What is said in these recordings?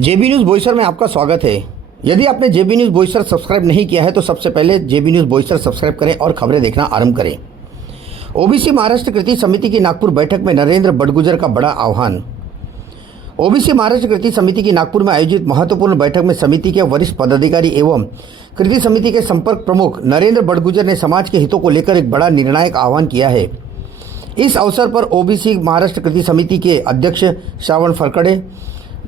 JB news Boisar में आपका स्वागत है। यदि आपने जेबी न्यूज़ बोईसर सब्सक्राइब नहीं किया है तो सबसे पहले जेबी न्यूज़ बोईसर सब्सक्राइब करें और खबरें देखना आरंभ करें। ओबीसी महाराष्ट्र कृति समिति की नागपुर बैठक में नरेंद्र बड़गुजर का बड़ा आह्वान। ओबीसी महाराष्ट्र कृति समिति की नागपुर में आयोजित महत्वपूर्ण बैठक में समिति के वरिष्ठ पदाधिकारी एवं कृति समिति के संपर्क प्रमुख नरेंद्र बड़गुजर ने समाज के हितों को लेकर एक बड़ा निर्णायक आह्वान किया है। इस अवसर पर ओबीसी महाराष्ट्र कृति समिति के अध्यक्ष श्रावण फरकड़े,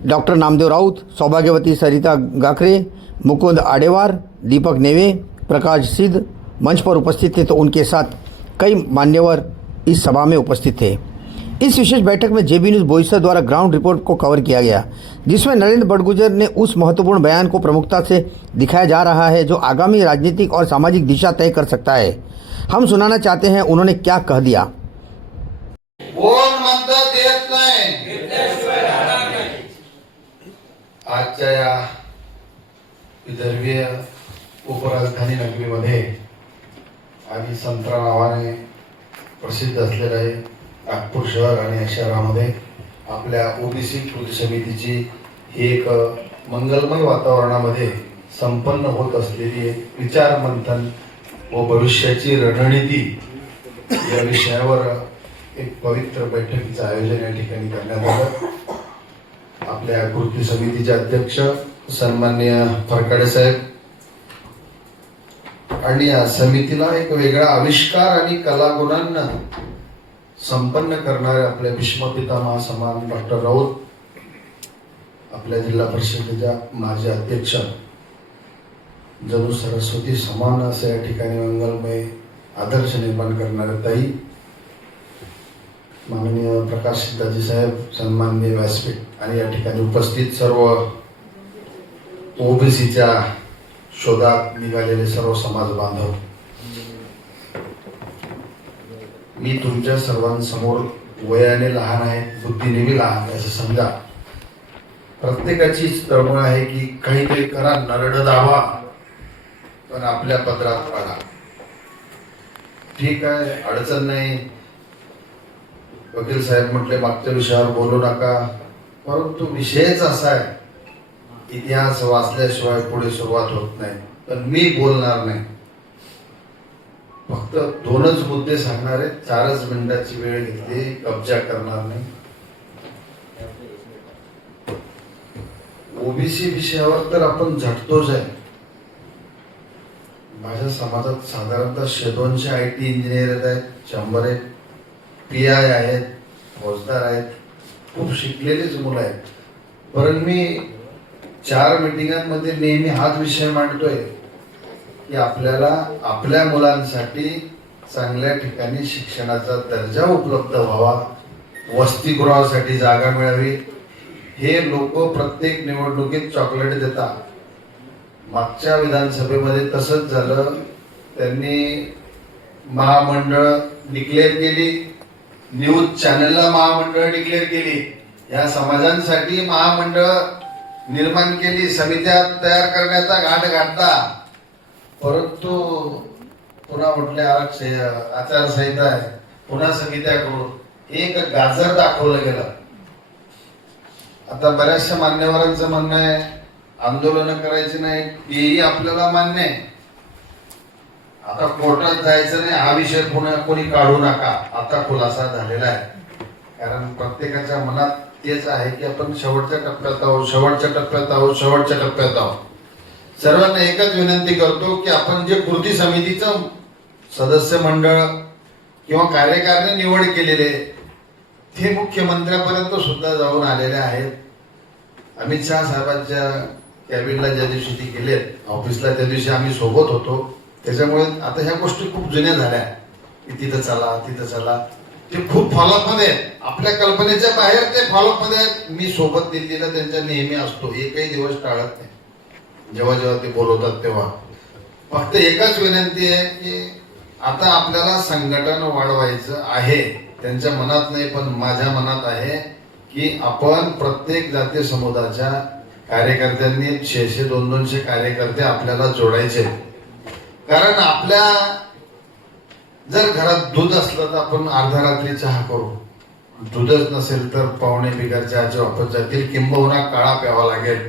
डॉक्टर नामदेव राउत, सौभाग्यवती सरिता गाकरे, मुकुंद आडेवार, दीपक नेवे, प्रकाश सिद्ध मंच पर उपस्थित थे तो उनके साथ कई मान्यवर इस सभा में उपस्थित थे। इस विशेष बैठक में जेबी न्यूज़ बोईसर द्वारा ग्राउंड रिपोर्ट को कवर किया गया, जिसमें नरेंद्र बड़गुजर ने उस महत्वपूर्ण बयान को प्रमुखता से दिखाया जा रहा है जो आगामी राजनीतिक और सामाजिक दिशा तय कर सकता है। हम सुनाना चाहते हैं उन्होंने क्या कह दिया। आजच्या या विदर्भीय उपराजधानी नगरीमध्ये आणि संत्रा नावाने प्रसिद्ध असलेल्या नागपूर शहर आणि या शहरामध्ये आपल्या ओबीसी कृती समितीची ही एक मंगलमय वातावरणामध्ये संपन्न होत असलेली एक विचार मंथन व भविष्याची रणनीती या विषयावर एक पवित्र बैठकीचं आयोजन या ठिकाणी करण्यात आलं। आपल्या कृती समितीचे अध्यक्ष सन्माननीय फरकाडे साहेब आणि या समितीला एक वेगळा आविष्कार आणि कलागुणांना संपन्न करणारे आपले भीष्मपितामह समान डॉक्टर राऊत, आपल्या जिल्हा परिषदेच्या माजी अध्यक्ष जणू सरस्वती समान असे या ठिकाणी मंगलमय आदर्श निर्माण करणारे ताई माननीय प्रकाश सिद्धाजी साहेब, सन्माननीय व्यासपीठ आणि या ठिकाणी उपस्थित सर्व ओबीसीच्या शोधात निघालेले सर्व समाज बांधव, मी तुमच्या सर्वांसमोर वयाने लहान आहे, बुद्धीने बी लहान आहे असं समजा। प्रत्येकाचीच तळमळ आहे की काहीतरी करा, नरड दावा, पण आपल्या पदरात पाडा। ठीक आहे, अडचण नाही। वकील साहेब म्हटले मागच्या विषयावर बोलू नका, परंतु विषयच असा आहे इतिहास वाचल्याशिवाय पुढे सुरुवात होत नाही। पण मी बोलणार नाही, फक्त दोनच मुद्दे सांगणार आहे, 4च मिनिटाची वेळ घेतली, कब्जा करणार नाही। ओबीसी विषयावर तर आपण झटतोच आहे। माझ्या समाजात साधारणतः 200 IT इंजिनियर आहेत, 100 PI आहेत, फौजदार आहेत, खूप शिकलेलेच मुलं आहेत। परंतु मी 4 मीटिंगांमध्ये नेहमी हाच विषय मांडतोय की आपल्याला आपल्या मुलांसाठी चांगल्या ठिकाणी शिक्षणाचा दर्जा उपलब्ध व्हावा, वसतिगृहासाठी जागा मिळावी। हे लोक प्रत्येक निवडणुकीत चॉकलेट देतात। मागच्या विधानसभेमध्ये तसंच झालं, त्यांनी महामंडळ डिक्लेअर केली, न्यूज चॅनलला महामंडळ डिक्लेअर केली, या समाजांसाठी महामंडळ निर्माण केली, समित्या तयार करण्याचा घाट घातला। परंतु पुन्हा म्हटले आचारसंहिता आहे, पुन्हा समित्या करू, एक गाजर दाखवलं गेलं। आता बऱ्याचशा मान्यवरांचं म्हणणं आहे आंदोलन करायचे नाही, तेही आपल्याला मान्य आहे। आता कोर्टात जायचं नाही, हा विषय पुन्हा कोणी काढू नका, आता खुलासा झालेला आहे। कारण प्रत्येकाच्या मनात तेच आहे की आपण शेवटच्या टप्प्यात आहोत, शेवटच्या टप्प्यात आहोत, शेवटच्या टप्प्यात आहोत। सर्वांना एकच विनंती करतो की आपण जे कृती समितीचं सदस्य मंडळ किंवा कार्यकारिणी निवड केलेले ते मुख्यमंत्र्यापर्यंत सुद्धा जाऊन आलेले आहेत। अमित शहा साहेबांच्या कॅबिनला ज्या दिवशी ती गेले ऑफिसला, त्या दिवशी आम्ही सोबत होतो। त्याच्यामुळे आता ह्या गोष्टी खूप जुन्या झाल्या की तिथं चला, तिथं चला, ते खूप फॉलोअप मध्ये आहेत, आपल्या कल्पनेच्या बाहेर ते फॉलोअप मध्ये आहेत। मी सोबत दिल्लीला त्यांच्या नेहमी असतो, एकही दिवस टाळत नाही जेव्हा जेव्हा ते बोलवतात तेव्हा। फक्त एकच विनंती आहे की आता आपल्याला संघटन वाढवायचं आहे, त्यांच्या मनात नाही पण माझ्या मनात आहे की आपण प्रत्येक जातीय समुदायाच्या कार्यकर्त्यांनी 100-200 कार्यकर्ते आपल्याला जोडायचे। कारण आपल्या जर घरात दूध असलं तर आपण अर्ध्या रात्री चहा करू, दूधच नसेल तर पाहुणे बिगर चहाचे वापस जातील, किंबहुना काळा प्यावा लागेल.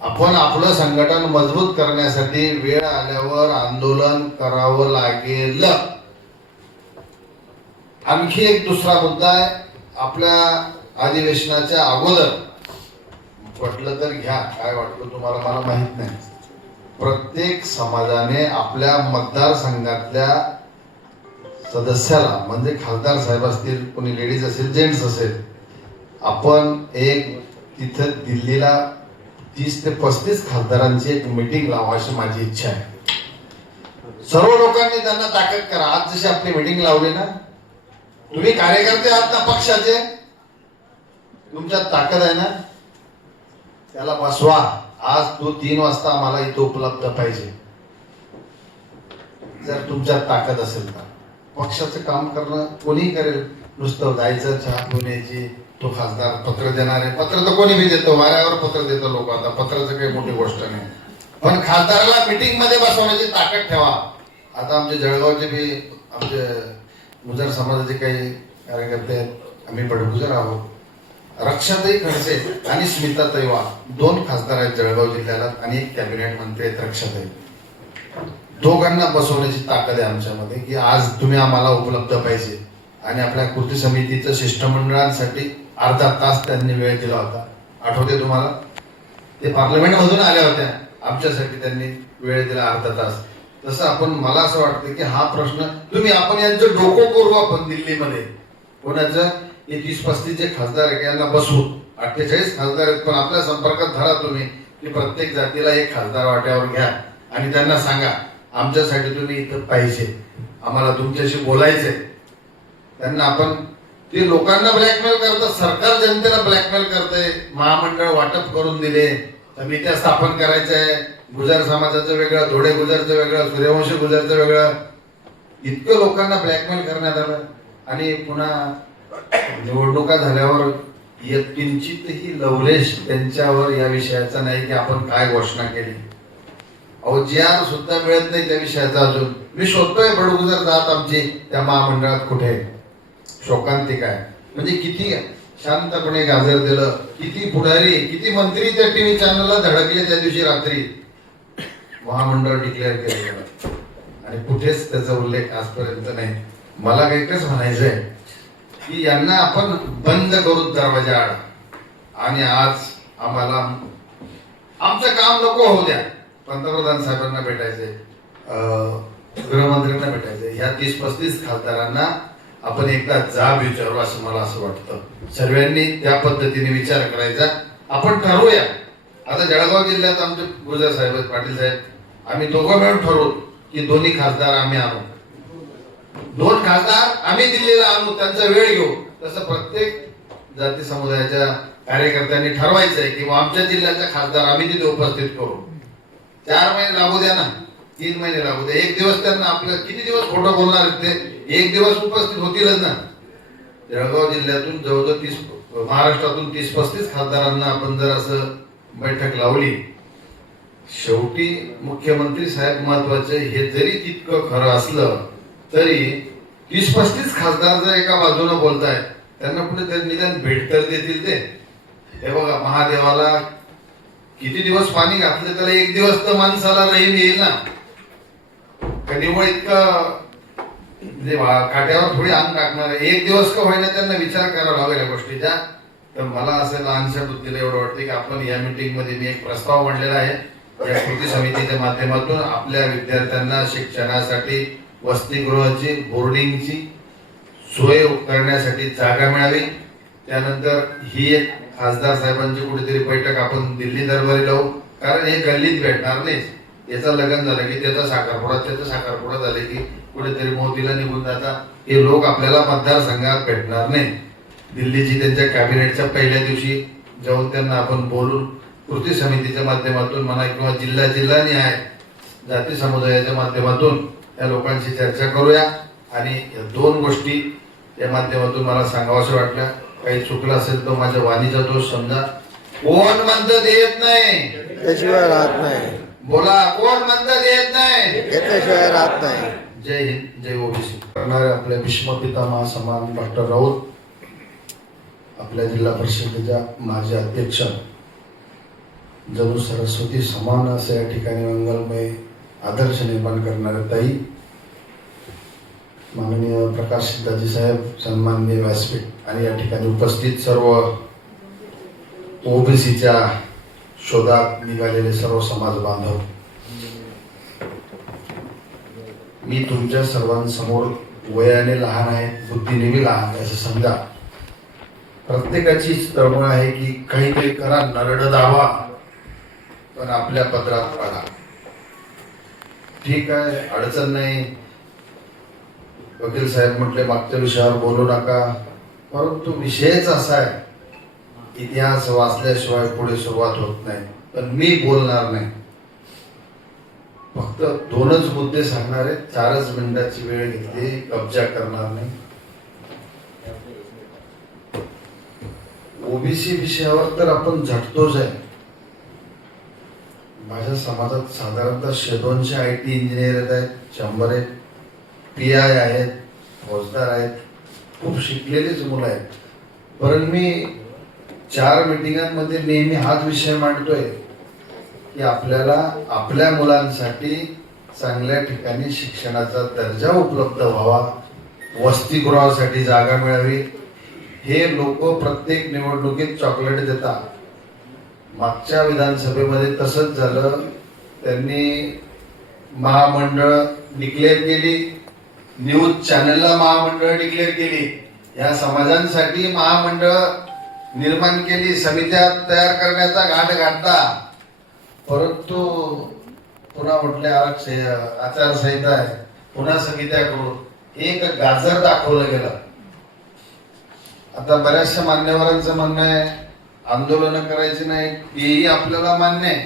आपण आपलं संघटन मजबूत करण्यासाठी वेळ आल्यावर आंदोलन करावं लागेल. आणखी एक दुसरा मुद्दा आहे. आपल्या अधिवेशनाच्या अगोदर वाटलं तर घ्या, काय वाटलं तुम्हाला मला माहित नाही, प्रत्येक समाजाने आपल्या मतदारसंघातल्या सदस्याला, म्हणजे खासदार साहेब असतील, कोणी लेडीज असेल, जेंट्स असेल, आपण एक तिथं दिल्लीला 30 ते 35 खासदारांची एक मीटिंग लावा अशी माझी इच्छा आहे. सर्व लोकांनी त्यांना ताकद करा. आज जशी आपली मीटिंग लावली ना, तुम्ही कार्यकर्ते आहात ना पक्षाचे, तुमच्यात ताकद आहे ना, त्याला बसवा. आज तो 3 वाजता आम्हाला इथे उपलब्ध पाहिजे. जर तुमच्यात ताकद असेल तर पक्षाचं काम करणं कोणी करेल. नुसतं जायचं, चहा पिण्याची, तो खासदार पत्र देणार आहे, पत्र तर कोणी भी देतो, वाऱ्यावर पत्र देतो लोक, आता पत्राचं काही मोठी गोष्ट नाही. पण खासदाराला मीटिंग मध्ये बसवण्याची ताकद ठेवा. आता आमचे जळगावचे बी आमचे गुजर समाजाचे काही कार्यकर्ते आहेत, आम्ही बडगुजर आहोत. रक्षाताई खडसे आणि स्मिताताई वाघ 2 खासदार आहेत जळगाव जिल्ह्याला आणि एक कॅबिनेट मंत्री आहेत रक्षाताई. दोघांना बसवण्याची ताकद आहे आमच्यामध्ये की आज तुम्ही आम्हाला उपलब्ध पाहिजे. आणि आपल्या कृती समितीचं शिष्टमंडळांसाठी अर्धा तास त्यांनी वेळ दिला होता, आठवते तुम्हाला? ते पार्लमेंट मधून आल्या होत्या, आमच्यासाठी त्यांनी वेळ दिला अर्धा तास. तसं आपण, मला असं वाटतं की हा प्रश्न आपण यांचं डोकं करू. आपण दिल्लीमध्ये कोणाचं हे 30-35 जे खासदार आहे यांना बसवू. 48 खासदार आहेत, पण आपल्या संपर्कात धरा तुम्ही की प्रत्येक जातीला एक खासदार वाट्यावर घ्या आणि त्यांना सांगा आमच्यासाठी तुम्ही इथं पाहिजे, आम्हाला तुमच्याशी बोलायचंय. त्यांना आपण, ते लोकांना ब्लॅकमेल करतात, सरकार जनतेला ब्लॅकमेल करतंय. महामंडळ वाटप करून दिले, समित्या स्थापन करायचंय, गुजर समाजाचं वेगळं, धोडे गुजरचं वेगळं, सूर्यवंशी गुजरचं वेगळं, इतकं लोकांना ब्लॅकमेल करण्यात आलं. आणि पुन्हा निवडणुका झाल्यावर किंचितही लवलेश त्यांच्यावर या विषयाचा नाही की आपण काय घोषणा केली. अहो GR सुद्धा मिळत नाही त्या विषयाचा. अजून मी शोधतोय बडगुजर जात आमची त्या महामंडळात कुठे शोकांतिक आहे. म्हणजे किती शांतपणे गाजर दिलं, किती पुढारी, किती मंत्री त्या टीव्ही चॅनलला धडकले त्या दिवशी रात्री. महामंडळ डिक्लेअर केलं गेलं आणि कुठेच त्याचा उल्लेख आजपर्यंत नाही. मला एकच म्हणायचंय की यांना आपण बंद करू दरवाजा आड. आणि आज आम्हाला आमचं काम नको होऊ द्या. पंतप्रधान साहेबांना भेटायचे, गृहमंत्र्यांना भेटायचे, ह्या 30-35 खासदारांना आपण एकदा जाब विचारू असं मला असं वाटतं. सर्वांनी त्या पद्धतीने विचार करायचा. आपण ठरवूया. आता जळगाव जिल्ह्यात आमचे गुजर साहेब आहेत, पाटील साहेब, आम्ही दोघं मिळून ठरवू की दोन्ही खासदार आम्ही आणू, 2 खासदार आम्ही दिल्लीला आणू, त्यांचा वेळ घेऊ. तसं प्रत्येक जाती समुदायाच्या कार्यकर्त्यांनी ठरवायचं आहे की आमच्या जिल्ह्याचा खासदार आम्ही तिथे उपस्थित करू. 4 महिने लागू द्या ना, 3 महिने लागू द्या, 1 दिवस त्यांना, आपलं किती दिवस खोटं बोलणार आहेत ते, 1 दिवस उपस्थित होतीलच ना. जळगाव जिल्ह्यातून जवळजवळ महाराष्ट्रातून 30-35 खासदारांना आपण जर असं बैठक लावली, शेवटी मुख्यमंत्री साहेब महत्वाचे हे जरी तितकं खरं असलं तरी 30-35 खासदार जर एका बाजूने बोलतायत, त्यांना कुठेतरी निदान भेट तर देतील ते. हे बघा, महादेवाला किती दिवस पाणी घातलं त्याला 1 दिवस तर माणसाला रहीम येईल ना. निव्वळ इतकं म्हणजे काट्यावर थोडी अंग टाकणार आहे, 1 दिवस का होईना त्यांना विचार करावा लागेल या गोष्टीचा. तर मला असं लहानशा बुद्धीला एवढं वाटतं की आपण या मीटिंग मध्ये मी एक प्रस्ताव मांडलेला आहे. या कृती समितीच्या माध्यमातून आपल्या विद्यार्थ्यांना शिक्षणासाठी वसतिगृहाची, बोर्डिंगची सोय करण्यासाठी जागा मिळावी. त्यानंतर ही एक खासदार साहेबांची कुठेतरी बैठक आपण दिल्ली दरबारी लावू. कारण हे गल्लीत भेटणार नाही. याचा लग्न झालं की त्याचा साखरपुडा, त्याचा साखरपुडा झाले की कुठेतरी मोदीला निघून जाता. हे लोक आपल्याला मतदारसंघात भेटणार नाही. दिल्लीची त्यांच्या कॅबिनेटच्या पहिल्या दिवशी जाऊन त्यांना आपण बोलून कृती समितीच्या माध्यमातून म्हणा किंवा जिल्हा-जिल्हानिहाय जाती समुदायाच्या माध्यमातून या लोकांशी चर्चा करूया. आणि या 2 गोष्टी या माध्यमातून मला सांगावंसं वाटल्या. काही चुकलं असेल तर माझ्या वाणीचा दोष समजा. कोण म्हणतं देत नाही त्याशिवाय राहत नाही. बोला, कोण म्हणतं देत नाही त्याशिवाय राहत नाही. जय हिंद, जय ओबीसी. करणारे आपले भीष्म पितामह समान डॉक्टर राऊत आपल्या जिल्हा परिषदेच्या माजी अध्यक्ष जणू सरस्वती समान असे या ठिकाणी मंगलमय आदर्श निर्माण करणारे ताई, माननीय प्रकाश दाजी साहेब, सन्माननीय व्यासपीठ आणि या ठिकाणी उपस्थित सर्व ओबीसीच्या शोधात निघालेले सर्व समाज बांधव, मी तुमच्या सर्वांसमोर वयाने लहान आहे, बुद्धीने बी लहान आहे असं समजा. प्रत्येकाचीच तळमळ आहे की काहीतरी करा, नरड दावा, पण आपल्या पदरात पाडा. ठीक आहे, अडचण नाही. वकील साहेब म्हटले मागच्या विषयावर बोलू नका, परंतु विषयच असा आहे, इतिहास वाचल्याशिवाय पुढे सुरुवात होत नाही. पण मी बोलणार नाही, फक्त 2च मुद्दे सांगणार आहे. 4च मिनिटाची वेळ घेतली, कब्जा करणार नाही. ओबीसी विषयावर तर आपण झटतोच आहे. माझ्या समाजात साधारणतः 200 IT इंजिनियर आहेत, 100 आहेत, PI आहेत, फौजदार आहेत, खूप शिकलेलीच मुलं आहेत. परंतु मी 4 मीटिंगांमध्ये नेहमी हाच विषय मांडतोय की आपल्याला आपल्या मुलांसाठी चांगल्या ठिकाणी शिक्षणाचा दर्जा उपलब्ध व्हावा, वसतिगृहासाठी जागा मिळावी. हे लोक प्रत्येक निवडणुकीत चॉकलेट देतात. मागच्या विधानसभेमध्ये तसंच झालं. त्यांनी महामंडळ डिक्लेअर केली, न्यूज चॅनलला महामंडळ डिक्लेअर केली, या समाजांसाठी महामंडळ निर्माण केली, समित्या तयार करण्याचा घाट घातला. परंतु पुन्हा म्हटले आचारसंहिता आहे, पुन्हा समित्या करू. एक गाजर दाखवलं गेलं. आता बऱ्याचशा मान्यवरांचं म्हणणं आहे आंदोलन करायची नाही, तेही आपल्याला मान्य आहे.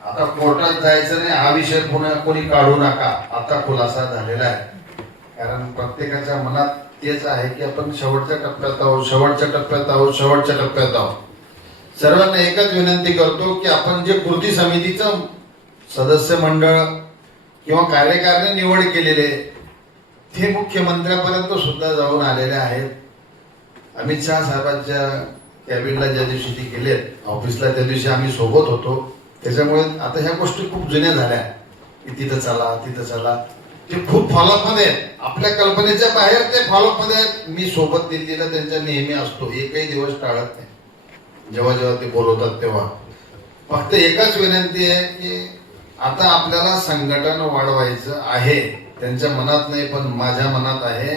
आता कोर्टात जायचं नाही, हा विषय पुन्हा कोणी काढू नका. आता खुलासा झालेला आहे. कारण प्रत्येकाच्या मनात तेच आहे की आपण शेवटच्या टप्प्यात आहोत, शेवटच्या टप्प्यात आहोत, शेवटच्या टप्प्यात आहोत. सर्वांना एकच विनंती करतो की आपण जे कृती समितीचं सदस्य मंडळ किंवा कार्यकारिणी निवड केलेले ते मुख्यमंत्र्यापर्यंत सुद्धा जाऊन आलेले आहेत. अमित शहा साहेबांच्या कॅबिनला ज्या दिवशी ती गेले ऑफिसला, त्या दिवशी आम्ही सोबत होतो. त्याच्यामुळे आता ह्या गोष्टी खूप जुन्या झाल्या की तिथं चला, तिथं चला. ते खूप फॉलोअप मध्ये आहेत, आपल्या कल्पनेच्या बाहेर ते फॉलोअप मध्ये आहेत. मी सोबत दिल्लीला त्यांच्या नेहमी असतो, एकही दिवस टाळत नाही. जेव्हा जेव्हा ते बोलवतात तेव्हा फक्त एकच विनंती आहे की आता आपल्याला संघटन वाढवायचं आहे. त्यांच्या मनात नाही, पण माझ्या मनात आहे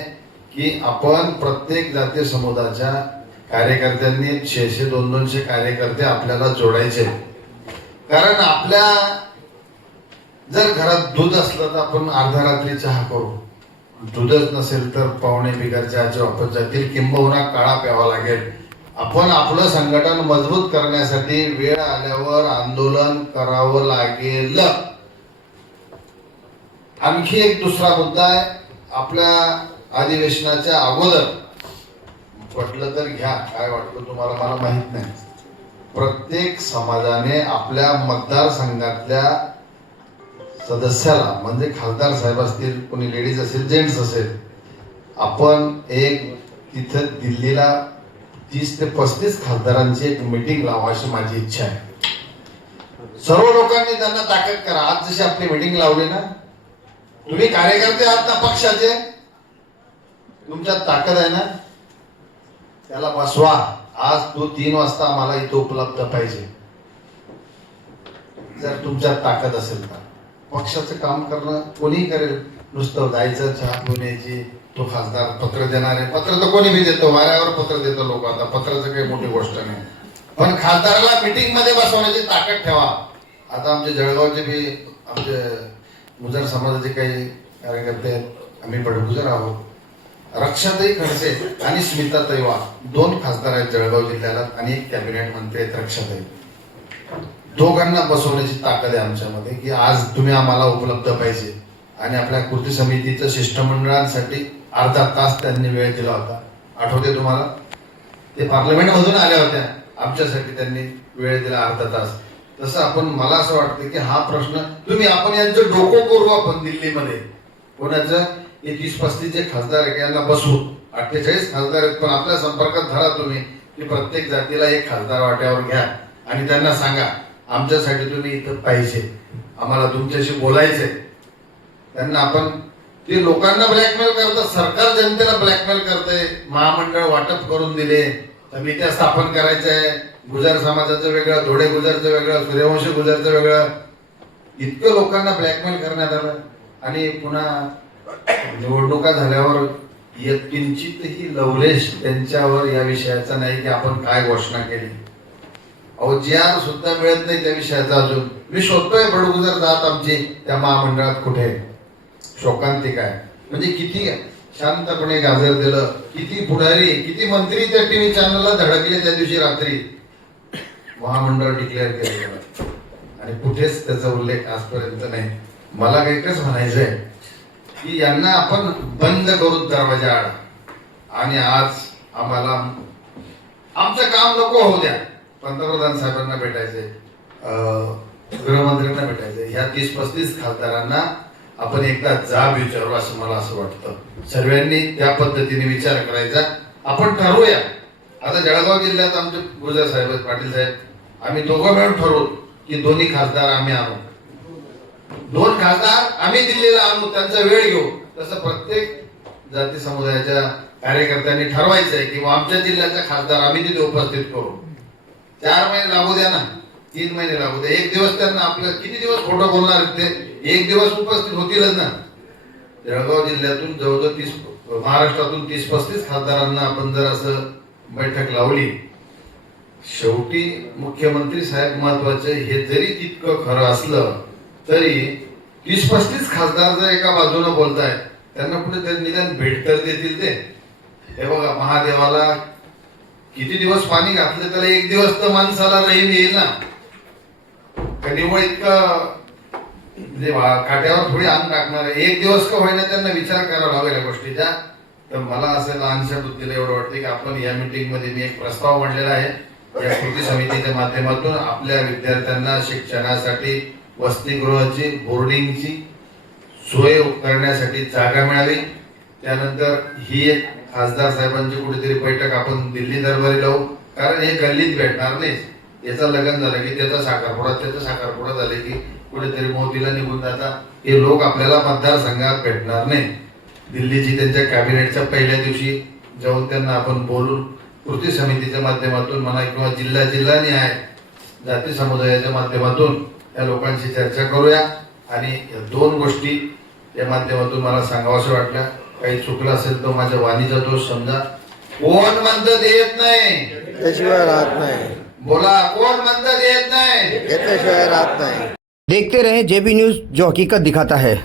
की आपण प्रत्येक जातीय समुदायाच्या कार्यकर्त्यांनी 100-200 कार्यकर्ते आपल्याला जोडायचे. कारण आपल्या जर घरात दूध असलं तर आपण अर्ध्या रात्री चहा करू, दूधच नसेल तर पाहुणे बिगर चहाचे वापस जातील, किंबहुना काळा प्यावा लागेल. आपण आपलं संघटन मजबूत करण्यासाठी वेळ आल्यावर आंदोलन करावं लागेल. आणखी एक दुसरा मुद्दा आहे. आपल्या अधिवेशनाच्या अगोदर पटलं तर घ्या, काय वाटतं तुम्हाला मला माहित नाही, प्रत्येक समाजाने आपल्या मतदारसंघातल्या सदस्याला, म्हणजे खासदार साहेब असतील, कोणी लेडीज असेल, जेंट्स असेल, आपण एक तिथं दिल्लीला 30 ते 35 खासदारांची एक मीटिंग लावा अशी माझी इच्छा आहे. सर्व लोकांनी त्यांना ताकद करा. आज जशी आपली मीटिंग लावली ना, तुम्ही कार्यकर्ते आहात ना पक्षाचे, तुमच्यात ताकद आहे ना, त्याला बसवा. आज तो 3 वाजता आम्हाला इथे उपलब्ध पाहिजे. जर तुमच्यात ताकद असेल तर पक्षाचं काम करणं कोणी करेल. नुसतं जायचं, चहा पिण्याची, तो खासदार पत्र देणार आहे. पत्र तर कोणी भी देतो, वाऱ्यावर पत्र देतो लोक. आता पत्राचं काही मोठी गोष्ट नाही, पण खासदाराला मीटिंग मध्ये बसवण्याची ताकद ठेवा. आता आमचे जळगावचे बी आमचे गुजर समाजाचे काही कार्यकर्ते आहेत, आम्ही बडगुजर आहोत. रक्षाताई खडसे आणि स्मिताताई वाघ 2 खासदार आहेत जळगाव जिल्ह्याला आणि एक कॅबिनेट मंत्री आहेत रक्षाताई. दोघांना बसवण्याची ताकद आहे आमच्यामध्ये की आज तुम्ही आम्हाला उपलब्ध पाहिजे. आणि आपल्या कृती समितीचं शिष्टमंडळांसाठी अर्धा तास त्यांनी वेळ दिला होता, आठवते तुम्हाला? ते पार्लमेंट मधून आल्या होत्या, आमच्यासाठी त्यांनी वेळ दिला अर्धा तास. तसं आपण, मला असं वाटतं की हा प्रश्न आपण यांचं डोकं करू. आपण दिल्लीमध्ये कोणाचं 30-35 जे खासदार आहे यांना बसवू 48 खासदार आहेत, पण आपल्या संपर्कात धरा तुम्ही की प्रत्येक जातीला एक खासदार वाट्यावर घ्या आणि त्यांना सांगा आमच्यासाठी तुम्ही इथं पाहिजे, आम्हाला तुमच्याशी बोलायचंय. त्यांना आपण ते लोकांना ब्लॅकमेल करतात, सरकार जनतेला ब्लॅकमेल करतंय. महामंडळ वाटप करून दिले, समित्या स्थापन करायचंय, गुजर समाजाचं वेगळं, धोडे गुजरचं वेगळं, सूर्यवंशी गुजरचं वेगळं, इतकं लोकांना ब्लॅकमेल करण्यात आलं. आणि पुन्हा निवडणुका झाल्यावर किंचितही लवलेश त्यांच्यावर या विषयाचा नाही की आपण काय घोषणा केली. अहो GR सुद्धा मिळत नाही त्या विषयाचा. अजून मी शोधतोय बडगुजर जात आमची त्या महामंडळात कुठे, शोकांतिक आहे. म्हणजे किती शांतपणे गाजर दिलं, किती पुढारी, किती मंत्री त्या टीव्ही चॅनलला धडकले त्या दिवशी रात्री, महामंडळ डिक्लेअर केलं आणि कुठेच त्याचा उल्लेख आजपर्यंत नाही. मला एकच म्हणायचंय की यांना आपण बंद करू दरवाजा आड. आणि आज आम्हाला आमचं काम नको होऊ द्या, पंतप्रधान साहेबांना भेटायचे, गृहमंत्र्यांना भेटायचे, ह्या 30-35 खासदारांना आपण एकदा जाब विचारू असं मला असं वाटतं. सर्वांनी त्या पद्धतीने विचार करायचा. आपण ठरवूया. आता जळगाव जिल्ह्यात आमचे गुजर साहेब आहेत, पाटील साहेब, आम्ही दोघं मिळून ठरवू की दोन्ही खासदार आम्ही आणू, 2 खासदार आम्ही दिल्लीला आणू, त्यांचा वेळ घेऊ. तसं प्रत्येक जाती समुदायाच्या कार्यकर्त्यांनी ठरवायचं आहे की आमच्या जिल्ह्याचा खासदार आम्ही तिथे उपस्थित करू. 4 महिने लागू द्या ना, 3 महिने लागू द्या, 1 दिवस त्यांना आपलं किती दिवस खोटं बोलणार आहेत ते, 1 दिवस उपस्थित होतीलच ना. जळगाव जिल्ह्यातून जवळजवळ महाराष्ट्रातून 30-35 खासदारांना आपण जर असं बैठक लावली, शेवटी मुख्यमंत्री साहेब महत्वाचे हे जरी तितकं खरं असलं तरी 30-35 खासदार जर एका बाजूने बोलतायत, त्यांना कुठेतरी निदान भेट तर देतील ते. हे बघा, महादेवाला किती दिवस पाणी घातलं त्याला 1 दिवस तर माणसाला रहीम येईल ना. निवळ इतकं म्हणजे काट्यावर थोडी अंग टाकणार आहे, 1 दिवस का होईना त्यांना विचार करावा लागेल या गोष्टीचा. तर मला असं लहानशा बुद्धीला एवढं वाटतं की आपण या मीटिंग मध्ये मी एक प्रस्ताव मांडलेला आहे, या कृती समितीच्या माध्यमातून आपल्या विद्यार्थ्यांना शिक्षणासाठी वसतिगृहाची, बोर्डिंगची सोय करण्यासाठी जागा मिळावी. त्यानंतर ही एक खासदार साहेबांची कुठेतरी बैठक आपण दिल्ली दरबारी लावू, कारण हे गल्लीत भेटणार नाही. याचं लग्न झालं की त्याचा साखरपुडा, त्याचा साखरपुडा झाले की कुठेतरी मोतीला निघून जातात. हे लोक आपल्याला मतदारसंघात भेटणार नाही. दिल्लीची त्यांच्या कॅबिनेटच्या पहिल्या दिवशी जाऊन त्यांना आपण बोलून कृती समितीच्या माध्यमातून म्हणा किंवा जिल्हा न्याय जाती समुदायाच्या माध्यमातून या लोकांशी चर्चा करूया. आणि या 2 गोष्टी या माध्यमातून मला सांगावंसं वाटल्या. काही चुकलं असेल तर माझ्या वाणीचा दोष समजा. कोण म्हणतं देत नाही, त्याशिवाय राहत नाही. बोला, कोण म्हणतं देत नाही, घेतल्याशिवाय राहत नाही. देखते रहें JB न्यूज़, जो हकीकत दिखाता है.